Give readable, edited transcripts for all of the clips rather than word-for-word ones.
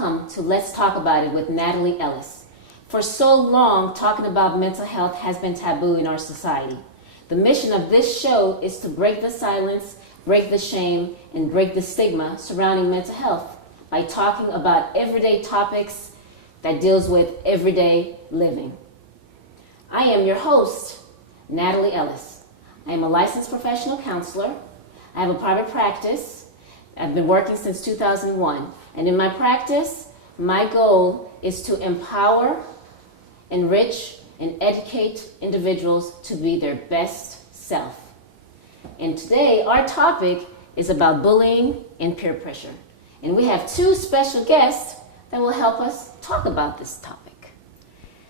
Welcome to Let's Talk About It with Nathalie Ellis. For so long, talking about mental health has been taboo in our society. The mission of this show is to break the silence, break the shame, and break the stigma surrounding mental health by talking about everyday topics that deals with everyday living. I am your host, Nathalie Ellis. I am a licensed professional counselor. I have a private practice. I've been working since 2001. And in my practice, my goal is to empower, enrich, and educate individuals to be their best self. And today, our topic is about bullying and peer pressure. And we have two special guests that will help us talk about this topic.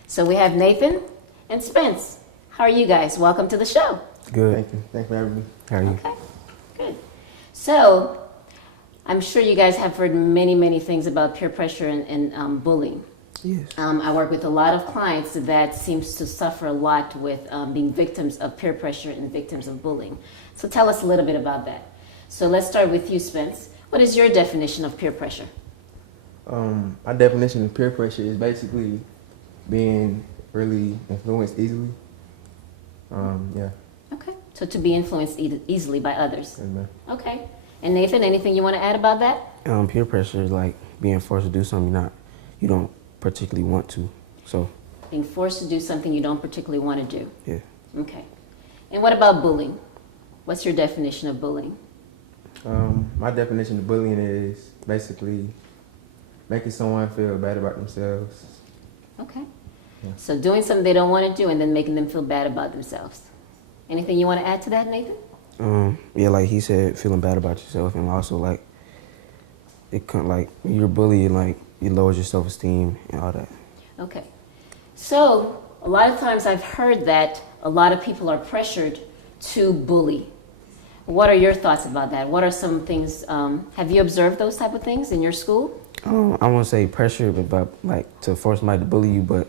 So we have Nathan and Spence. How are you guys? Welcome to the show. Good. Thank you. Thanks for having me. How are you? Okay, good. So, I'm sure you guys have heard many things about peer pressure and bullying. Yes. I work with a lot of clients that seems to suffer a lot with being victims of peer pressure and victims of bullying. So tell us a little bit about that. So let's start with you, Spence. What is your definition of peer pressure? My definition of peer pressure is basically being really influenced easily. Yeah. Okay, so to be influenced easily by others. Amen. Okay. And Nathan, anything you want to add about that? Peer pressure is like being forced to do something you don't particularly want to. So Being forced to do something you don't particularly want to do. yeah. Okay. And what about bullying? What's your definition of bullying? My definition of bullying is basically making someone feel bad about themselves. Okay. Yeah. So doing something they don't want to do and then making them feel bad about themselves. Anything you want to add to that, Nathan? Yeah, like he said, feeling bad about yourself, and also like it can like you're bullied, like it lowers your self-esteem and all that. Okay. So a lot of times I've heard that a lot of people are pressured to bully. What are your thoughts about that? What are some things, have you observed those type of things in your school? I won't say pressure, but about, like to force somebody to bully you, but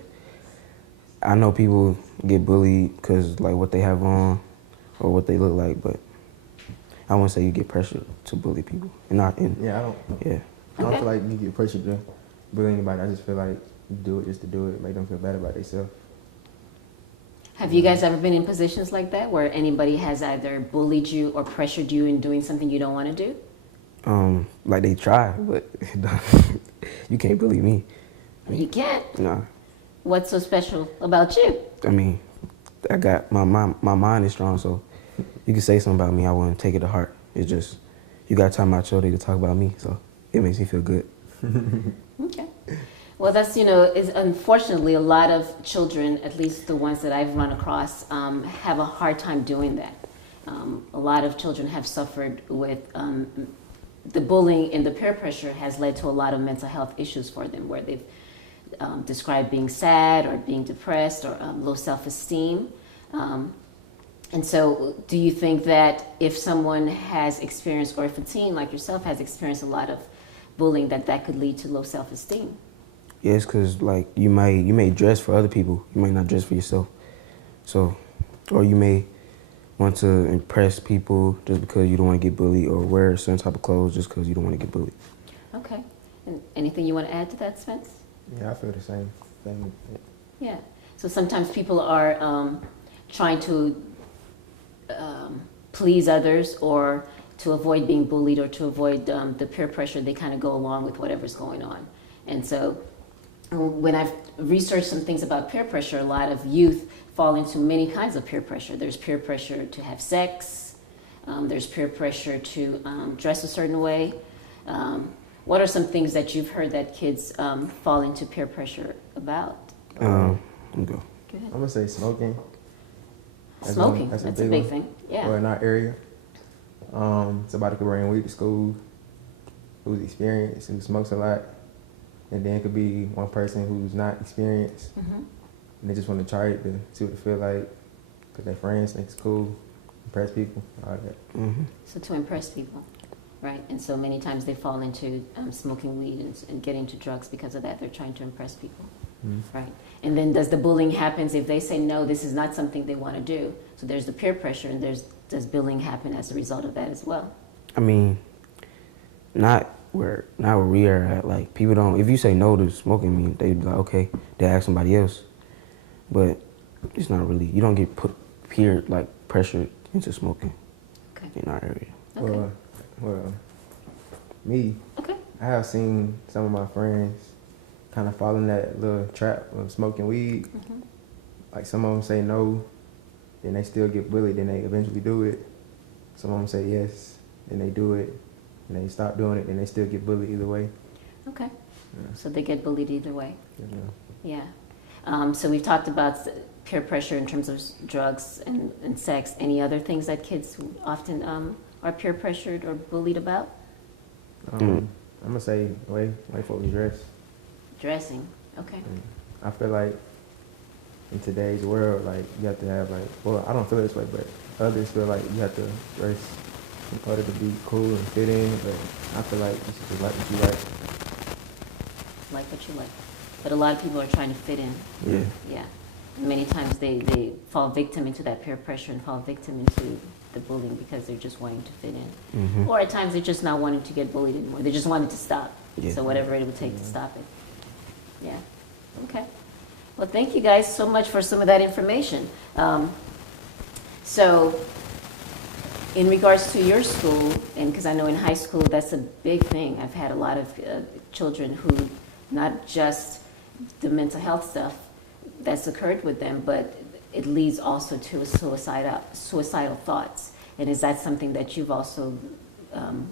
I know people get bullied because like what they have on or what they look like, but I won't say you get pressured to bully people. Yeah, I Yeah. don't feel like you get pressured to bully anybody. I just feel like you do it just to do it, make them feel bad about themselves. Have you guys ever been in positions like that where anybody has either bullied you or pressured you in doing something you don't want to do? Like they try, but you can't bully me. You can't. Nah. What's so special about you? I mean, I got my mind is strong, so you can say something about me, I wouldn't take it to heart. It's just you got time out your day to talk about me, so it makes me feel good. Okay. Well, that's, is unfortunately a lot of children, at least the ones that I've run across, have a hard time doing that. A lot of children have suffered with the bullying and the peer pressure has led to a lot of mental health issues for them where they've described being sad or being depressed or low self-esteem. And so do you think that if someone has experienced, or if a teen like yourself has experienced a lot of bullying, that could lead to low self-esteem? Yes, because like you may dress for other people, you might not dress for yourself. So, or you may want to impress people just because you don't want to get bullied, or wear a certain type of clothes just because you don't want to get bullied. Okay. And anything you want to add to that, Spence? Yeah, I feel the same thing. Yeah. So sometimes people are trying to please others or to avoid being bullied or to avoid the peer pressure. They kind of go along with whatever's going on. And so when I've researched some things about peer pressure, a lot of youth fall into many kinds of peer pressure. There's peer pressure to have sex. There's peer pressure to dress a certain way. What are some things that you've heard that kids fall into peer pressure about? Go. Go ahead. I'm gonna say smoking. Smoking, that's a big thing. Yeah. Or in our area, somebody could bring weed to school who's experienced, who smokes a lot, and then it could be one person who's not experienced, and they just want to try it to see what it feel like, because their friends think it's cool, impress people, all that. Mm-hmm. So to impress people, right? And so many times they fall into smoking weed and getting into drugs because of that. They're trying to impress people, right? And then does the bullying happens if they say, no, this is not something they want to do? So there's the peer pressure, and does bullying happen as a result of that as well? I mean, not where we are at, like people don't. If you say no to smoking, mean they be like, okay, they ask somebody else. But it's not really. You don't get put peer like pressure into smoking in our area. Okay. Well, me. Okay. I have seen some of my friends kind of fall in that little trap of smoking weed. Mm-hmm. Like some of them say no, then they still get bullied, then they eventually do it. Some of them say yes, then they do it, and they stop doing it, then they still get bullied either way. Okay. Yeah. So they get bullied either way. Yeah. Yeah. So we've talked about peer pressure in terms of drugs and sex. Any other things that kids often are peer pressured or bullied about? I'm gonna say way folks dress. Dressing. Okay. I feel like in today's world, like you have to have like, well, I don't feel this way, but others feel like you have to dress in order to be cool and fit in. But I feel like you should just like what you like. Like what you like. But a lot of people are trying to fit in. Yeah. Yeah. Many times they fall victim into that peer pressure and fall victim into the bullying because they're just wanting to fit in. Mm-hmm. Or at times they're just not wanting to get bullied anymore. They just wanted to stop. Yeah. So whatever it would take to stop it. Yeah. Okay. Well, thank you guys so much for some of that information. So in regards to your school, and because I know in high school that's a big thing. I've had a lot of children who, not just the mental health stuff that's occurred with them, but it leads also to suicidal thoughts. And is that something that you've also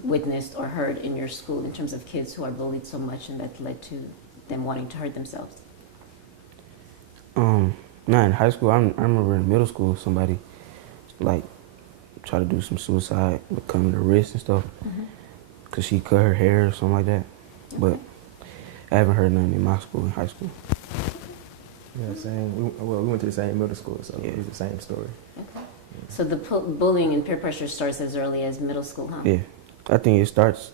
witnessed or heard in your school in terms of kids who are bullied so much and that led to them wanting to hurt themselves? Not in high school. I remember in middle school somebody like try to do some suicide with cutting her wrist and stuff because she cut her hair or something like that. But I haven't heard nothing in my school, in high school. Yeah, same. We went to the same middle school, so Yeah. it was the same story. Okay. So the bullying and peer pressure starts as early as middle school, huh? Yeah, I think it starts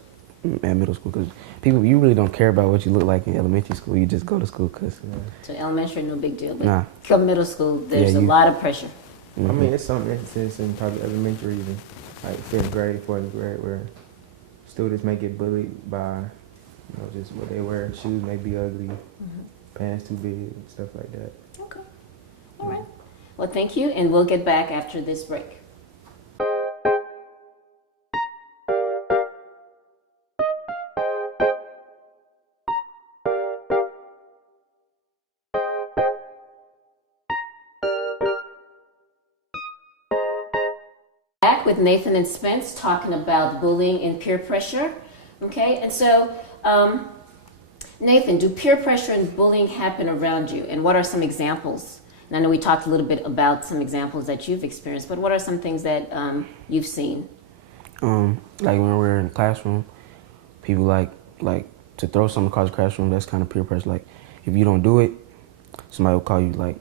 at middle school because you really don't care about what you look like in elementary school. You just go to school because. So elementary, no big deal. But Nah. come middle school, there's a lot of pressure. I mean, it's some instances in probably elementary, even like 5th grade, 4th grade, where students may get bullied by, just what they wear. Shoes may be ugly, pants too big, stuff like that. Okay. All right. Well, thank you, and we'll get back after this break. Back with Nathan and Spence talking about bullying and peer pressure. Okay, and so Nathan, do peer pressure and bullying happen around you? And what are some examples? And I know we talked a little bit about some examples that you've experienced, but what are some things that you've seen? Like when we're in the classroom, people like to throw something across the classroom. That's kind of peer pressure. Like if you don't do it, somebody will call you like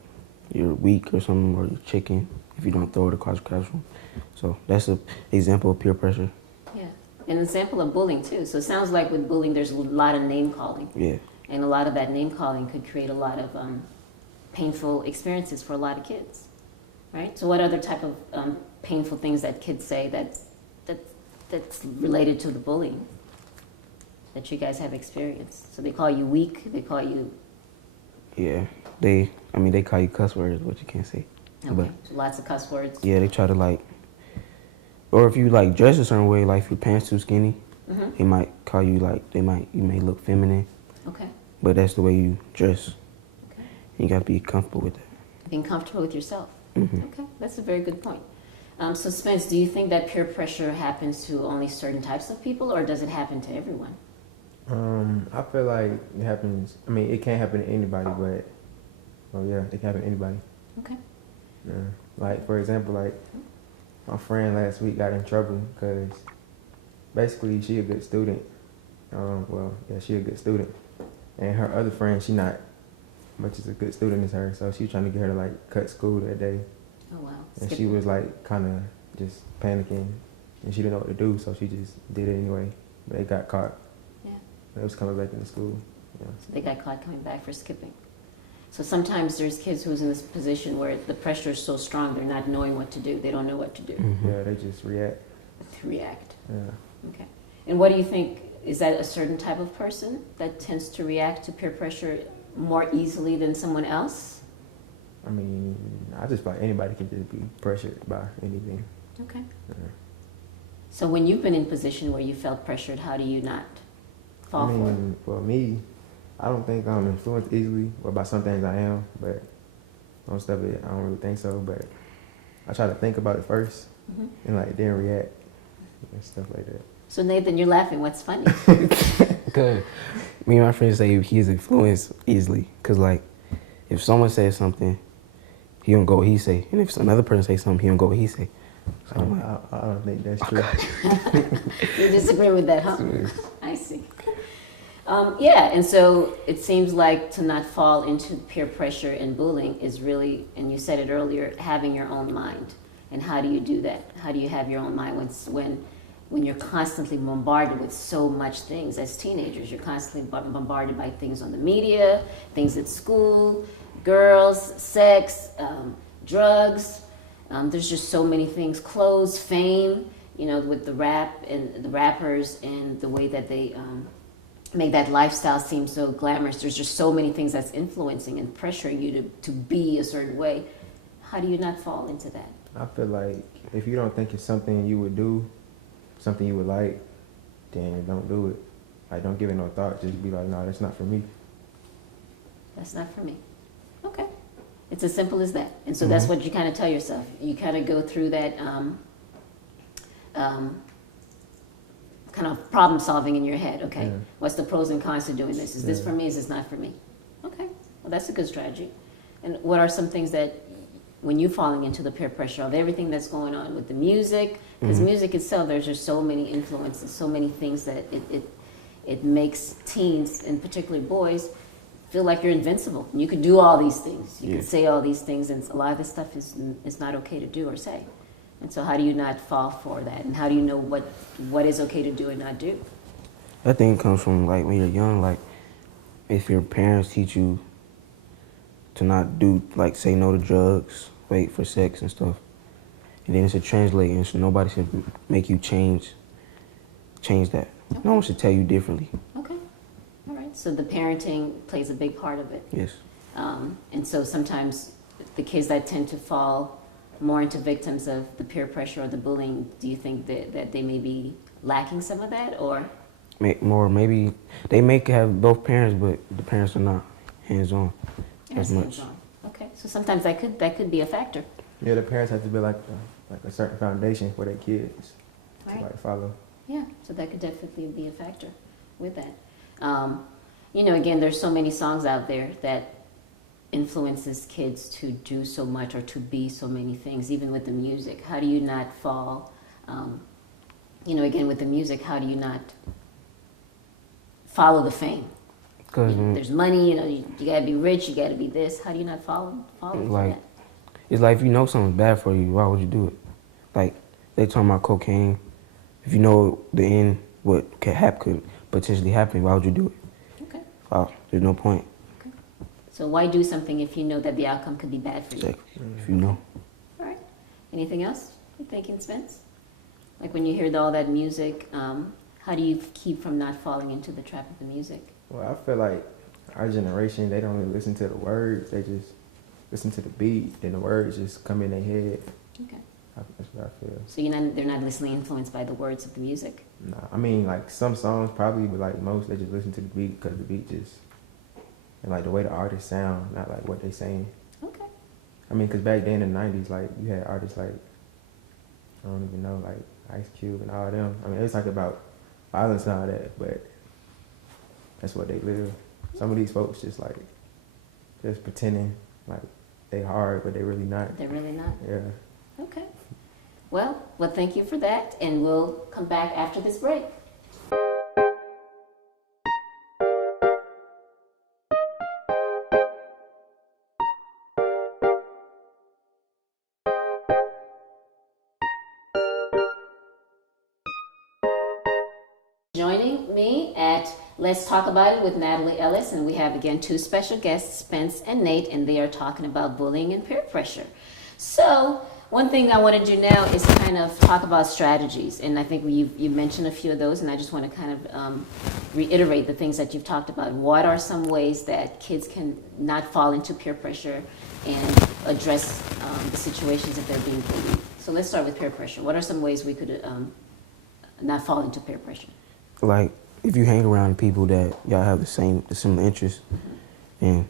you're weak or something, or you're chicken if you don't throw it across the classroom. So that's an example of peer pressure. Yeah, an example of bullying too. So it sounds like with bullying, there's a lot of name calling. Yeah. And a lot of that name calling could create a lot of painful experiences for a lot of kids, right? So what other type of painful things that kids say that's related to the bullying that you guys have experienced? So they call you weak, they call you... Yeah, they call you cuss words, but you can't say. Okay, But, so lots of cuss words. yeah, they try to or if you dress a certain way, like if your pants too skinny, they might call you you may look feminine. Okay. But that's the way you dress. Okay. You gotta be comfortable with that. Being comfortable with yourself. Mm-hmm. Okay, that's a very good point. So Spence, do you think that peer pressure happens to only certain types of people, or does it happen to everyone? I feel like it happens. I mean, it can't happen to anybody, but it can happen to anybody. Okay. Yeah. Like for example, my friend last week got in trouble because basically she a good student. She a good student, and her other friend, she not much as a good student as her, so she was trying to get her to cut school that day. Oh wow. And she was kind of just panicking, and she didn't know what to do, so she just did it anyway. But they got caught. Yeah. They was coming back into school. Yeah. So they got caught coming back for skipping. So sometimes there's kids who's in this position where the pressure is so strong they're not knowing what to do. They don't know what to do. Mm-hmm. Yeah, they just react. To react. Yeah. Okay. And what do you think is that a certain type of person that tends to react to peer pressure more easily than someone else? I mean, I just feel like anybody can just be pressured by anything. Okay. Yeah. So when you've been in a position where you felt pressured, how do you not fall for it? For me, I don't think I'm influenced easily. Well, by some things I am, but most of it I don't really think so. But I try to think about it first and like then react and stuff like that. So Nathan, you're laughing. What's funny? Cause me and my friends say he's influenced easily. Cause like, if someone says something, he don't go what he say, and if another person say something, he don't go what he say. So I'm like, I don't think that's true. You disagree with that, huh? I see. Yeah, and so it seems like to not fall into peer pressure and bullying is really, and you said it earlier, having your own mind. And how do you do that? How do you have your own mind when you're constantly bombarded with so much things as teenagers? You're constantly bombarded by things on the media, things at school, girls, sex, drugs. There's just so many things, clothes, fame, you know, with the rap and the rappers and the way that they make that lifestyle seem so glamorous. There's just so many things that's influencing and pressuring you to be a certain way. How do you not fall into that? I feel like if you don't think it's something you would do, something you would like, then don't do it. Like, don't give it no thought. Just be like, no, that's not for me. That's not for me. Okay. It's as simple as that. And so that's what you kind of tell yourself. You kind of go through that kind of problem solving in your head. Okay, what's the pros and cons to doing this? Is this for me? Is this not for me? Okay, well, that's a good strategy. And what are some things that, when you're falling into the peer pressure of everything that's going on with the music, because music itself, there's just so many influences, so many things that it makes teens, and particularly boys, feel like you're invincible. You can do all these things. You can say all these things, and a lot of this stuff is not okay to do or say. And so how do you not fall for that? And how do you know what is okay to do and not do? I think it comes from like when you're young, like if your parents teach you to not do, like say no to drugs, wait for sex and stuff, and then it's a translate, and so nobody should make you change that. Okay. No one should tell you differently. Okay, all right. So the parenting plays a big part of it. Yes. And so sometimes the kids that tend to fall more into victims of the peer pressure or the bullying, do you think that they may be lacking some of that, or? More, maybe they may have both parents, but the parents are not hands-on as much. Hands-on. Okay, so sometimes that could be a factor. Yeah, the parents have to be like a certain foundation for their kids to like follow. Yeah, so that could definitely be a factor with that. You know, again, there's so many songs out there that influences kids to do so much or to be so many things, even with the music. How do you not fall, you know, again, with the music, how do you not follow the fame? Because there's money, you know, you gotta be rich, you gotta be this. How do you not follow like that? It's like if you know something's bad for you, why would you do it? Like they talking about cocaine. If you know the end, what could potentially happen, why would you do it? Okay. Wow, there's no point. Okay. So why do something if you know that the outcome could be bad for you? Exactly. If you know. All right. Anything else you're thinking, Spence? Like when you hear all that music, how do you keep from not falling into the trap of the music? Well, I feel like our generation, they don't really listen to the words. They just listen to the beat, then the words just come in their head. Okay. That's what I feel. So they're not listening influenced by the words of the music? Nah, I mean, like some songs probably, but like most, they just listen to the beat because the beat just, and like the way the artists sound, not like what they saying. Okay. I mean, because back then in the 90s, like you had artists like, I don't even know, like Ice Cube and all them. I mean, it's like about violence and all that, but that's what they live. Some of these folks just pretending like they hard, but they really not. They're really not? Yeah. Okay. Well, thank you for that, and we'll come back after this break. Joining me at Let's Talk About It with Nathalie Ellis, and we have again two special guests, Spence and Nate, and they are talking about bullying and peer pressure. So One thing I want to do now is kind of talk about strategies, and I think you mentioned a few of those, and I just want to kind of reiterate the things that you've talked about. What are some ways that kids can not fall into peer pressure and address the situations if they're being bullied? So let's start with peer pressure. What are some ways we could not fall into peer pressure? Like, if you hang around people that y'all have the similar interests, and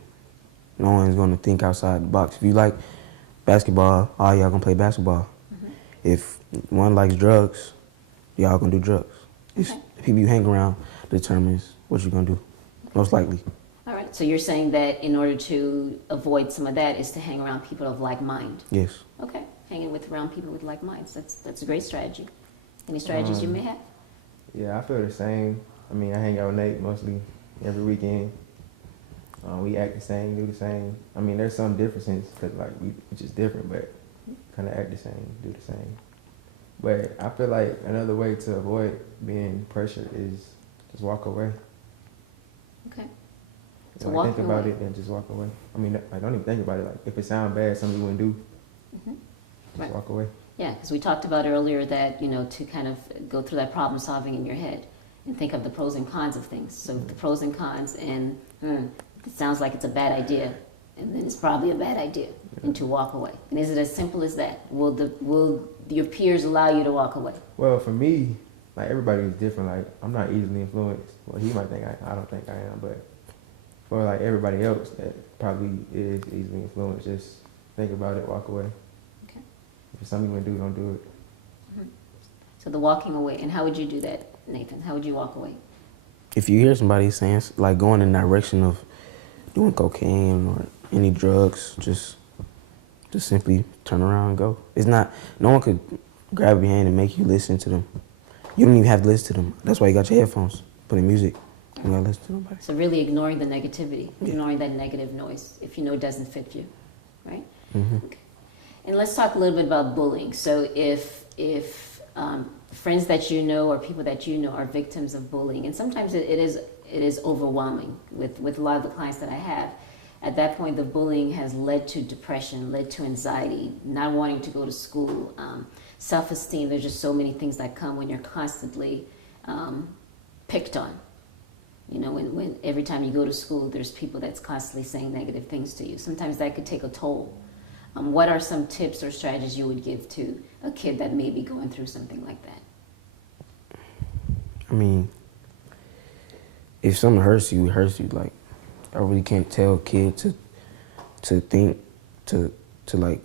no one's gonna think outside the box. If you like basketball, all y'all gonna play basketball. If one likes drugs, y'all gonna do drugs. It's the people you hang around determines what you're gonna do, most likely. All right, so you're saying that in order to avoid some of that is to hang around people of like mind. Yes. Okay, hanging around people with like minds. That's a great strategy. Any strategies you may have? Yeah, I feel the same. I mean, I hang out with Nate mostly every weekend. We act the same, do the same. I mean, there's some differences because like we just different, but kind of act the same, do the same. But I feel like another way to avoid being pressured is just walk away. Okay. So like, think about it and just walk away. I mean, I don't even think about it. Like if it sounds bad, something you wouldn't do, just walk away. Yeah, because we talked about earlier that, you know, to kind of go through that problem solving in your head and think of the pros and cons of things. So the pros and cons, and it sounds like it's a bad idea, and then it's probably a bad idea, and to walk away. And is it as simple as that? Will your peers allow you to walk away? Well, for me, like everybody is different. Like I'm not easily influenced. Well, he might think I don't think I am, but for like everybody else that probably is easily influenced, just think about it, walk away. Okay. If it's something you want to do, don't do it. So the walking away, and how would you do that, Nathan? How would you walk away? If you hear somebody saying, like, going in the direction of doing cocaine or any drugs, just simply turn around and go. It's not, no one could grab your hand and make you listen to them. You don't even have to listen to them. That's why you got your headphones, put in music. You gotta listen to nobody. So really ignoring the negativity, ignoring that negative noise, if you know it doesn't fit you, right? Okay. And let's talk a little bit about bullying. So if friends that you know or people that you know are victims of bullying, and sometimes it is overwhelming with a lot of the clients that I have. At that point, the bullying has led to depression, led to anxiety, not wanting to go to school, self-esteem. There's just so many things that come when you're constantly picked on. You know, when every time you go to school, there's people that's constantly saying negative things to you. Sometimes that could take a toll. What are some tips or strategies you would give to a kid that may be going through something like that? I mean, if something hurts you, it hurts you. Like, I really can't tell a kid to think, to like,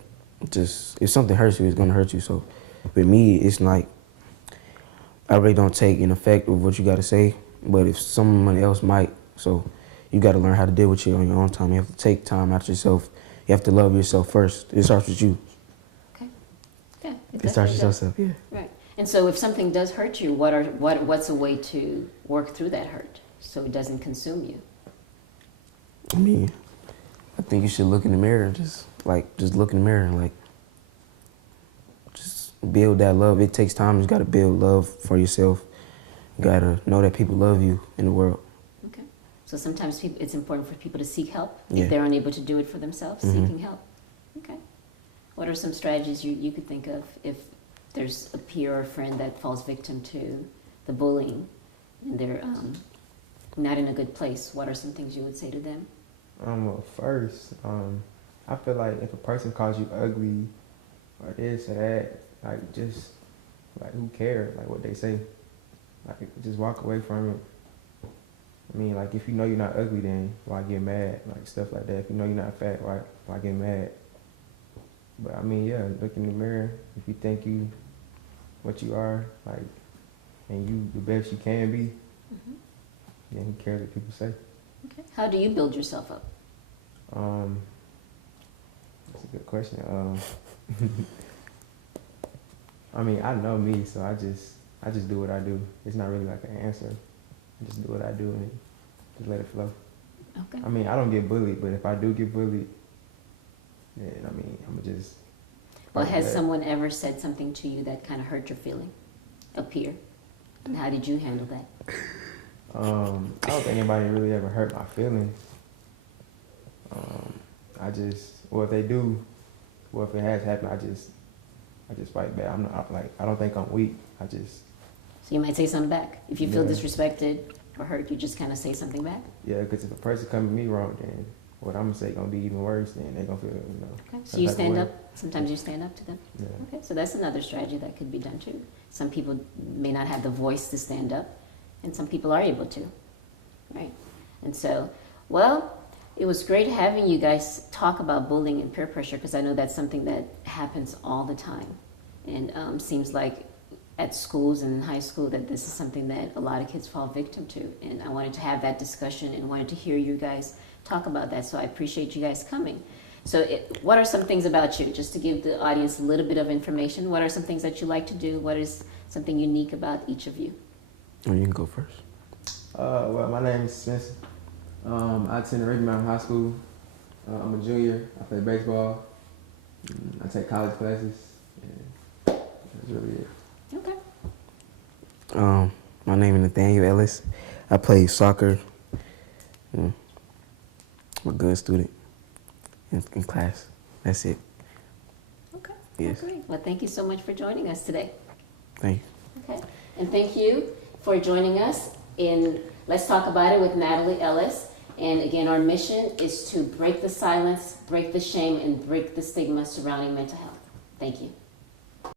just, if something hurts you, it's gonna hurt you. So with me, it's like, I really don't take an effect of what you gotta say, but if someone else might, so you gotta learn how to deal with it on your own time. You have to take time out yourself. You have to love yourself first. It starts with you. Okay. Yeah. It starts with yourself, yeah. Right. And so if something does hurt you, what's a way to work through that hurt so it doesn't consume you? I mean, I think you should look in the mirror and just look in the mirror and like, just build that love. It takes time. You gotta build love for yourself. You gotta know that people love you in the world. Okay. So sometimes it's important for people to seek help Yeah. if they're unable to do it for themselves, seeking help. Okay. What are some strategies you could think of if there's a peer or a friend that falls victim to the bullying and they're not in a good place? What are some things you would say to them? Well, first, I feel like if a person calls you ugly or this or that, like just like who cares? Like what they say, like just walk away from it. I mean, like if you know you're not ugly, then why get mad? Like stuff like that. If you know you're not fat, why get mad? But I mean, yeah, look in the mirror. If you think you what you are, like, and you the best you can be, then who cares what people say? Okay. How do you build yourself up? That's a good question. I mean, I know me, so I just do what I do. It's not really like an answer. I just do what I do and just let it flow. Okay. I mean, I don't get bullied, but if I do get bullied, then I mean, I'm just. Well, has someone ever said something to you that kind of hurt your feeling? A peer? And how did you handle that? I don't think anybody really ever hurt my feelings. Well, if they do, well, if it has happened, I just fight back. I'm not like, I don't think I'm weak. I just, So you might say something back. If you feel Yeah. disrespected or hurt, you just kind of say something back. yeah, because if a person come at me wrong, then what I'm gonna say gonna be even worse. Then they gonna feel, Okay. So some you type of stand way. up. Sometimes you stand up to them. Yeah. Okay. So that's another strategy that could be done too. Some people may not have the voice to stand up, and some people are able to. Right. And so, well, it was great having you guys talk about bullying and peer pressure, because I know that's something that happens all the time, and seems like at schools and in high school that this is something that a lot of kids fall victim to. And I wanted to have that discussion and wanted to hear you guys talk about that. So I appreciate you guys coming. So what are some things about you, just to give the audience a little bit of information? What are some things that you like to do? What is something unique about each of you? Oh, you can go first. Well, my name is Spencer. I attend Ricky Mountain High School. I'm a junior. I play baseball. I take college classes. And that's really it. Okay. My name is Nathalie Ellis. I play soccer. I'm a good student in class. That's it. Okay. Yes. Great. Well, thank you so much for joining us today. Thank you. Okay. And thank you for joining us in Let's Talk About It with Nathalie Ellis. And again, our mission is to break the silence, break the shame, and break the stigma surrounding mental health. Thank you.